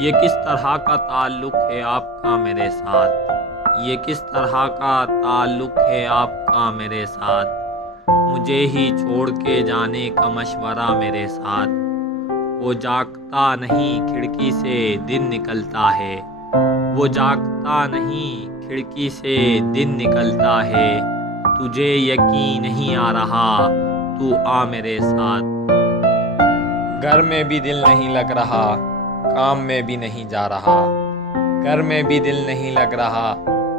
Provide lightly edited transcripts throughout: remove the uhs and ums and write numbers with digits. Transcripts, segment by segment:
یہ کس طرح کا تعلق ہے آپ کا میرے ساتھ، یہ کس طرح کا تعلق ہے آپ کا میرے ساتھ، مجھے ہی چھوڑ کے جانے کا مشورہ میرے ساتھ۔ وہ جاگتا نہیں کھڑکی سے دن نکلتا ہے، وہ جاگتا نہیں کھڑکی سے دن نکلتا ہے، تجھے یقین نہیں آ رہا تو آ میرے ساتھ۔ گھر میں بھی دل نہیں لگ رہا، کام میں بھی نہیں جا رہا، گھر میں بھی دل نہیں لگ رہا،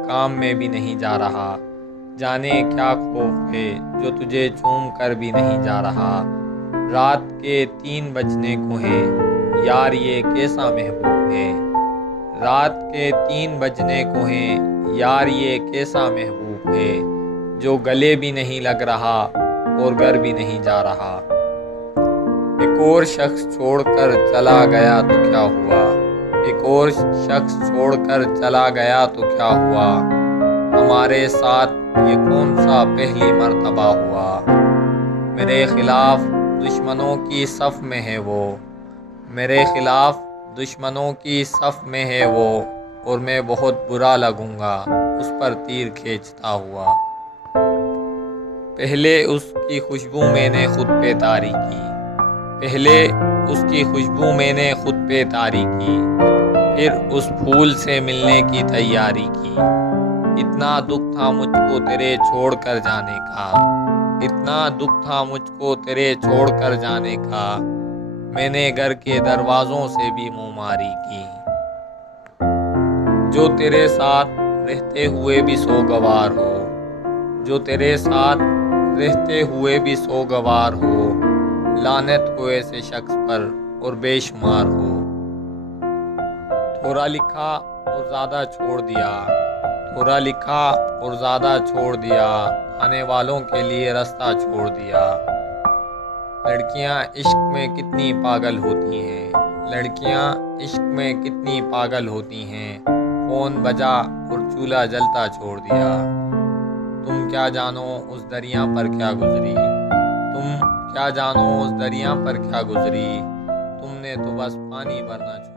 کام میں بھی نہیں جا رہا، جانے کیا خوف ہے جو تجھے چوم کر بھی نہیں جا رہا۔ رات کے 3 بجنے کو ہیں یار یہ کیسا محبوب ہے، رات کے 3 بجنے کو ہیں یار یہ کیسا محبوب ہے، جو گلے بھی نہیں لگ رہا اور گھر بھی نہیں جا رہا۔ ایک اور شخص چھوڑ کر چلا گیا تو کیا ہوا، ایک اور شخص چھوڑ کر چلا گیا تو کیا ہوا، ہمارے ساتھ یہ کون سا پہلی مرتبہ ہوا۔ میرے خلاف دشمنوں کی صف میں ہے وہ، میرے خلاف دشمنوں کی صف میں ہے وہ، اور میں بہت برا لگوں گا اس پر تیر کھینچتا ہوا۔ پہلے اس کی خوشبو میں نے خود پہ طاری کی، پہلے اس کی خوشبو میں نے خود پہ طاری کی، پھر اس پھول سے ملنے کی تیاری کی۔ اتنا دکھ تھا مجھ کو تیرے چھوڑ کر جانے کا، اتنا دکھ تھا مجھ کو تیرے چھوڑ کر جانے کا، میں نے گھر کے دروازوں سے بھی منہ ماری کی۔ جو تیرے ساتھ رہتے ہوئے بھی سوگوار ہو، جو تیرے ساتھ رہتے ہوئے بھی سوگوار ہو، لعنت ہو ایسے شخص پر اور بے شمار ہو۔ تھوڑا لکھا اور زیادہ چھوڑ دیا، تھوڑا لکھا اور زیادہ چھوڑ دیا، آنے والوں کے لیے راستہ چھوڑ دیا۔ لڑکیاں عشق میں کتنی پاگل ہوتی ہیں، لڑکیاں عشق میں کتنی پاگل ہوتی ہیں، فون بجا اور چولہا جلتا چھوڑ دیا۔ تم کیا جانو اس دریا پر کیا گزری، تم کیا جانو اس دریا پر کیا گزری، تم نے تو بس پانی بھرنا چھوڑ دیا۔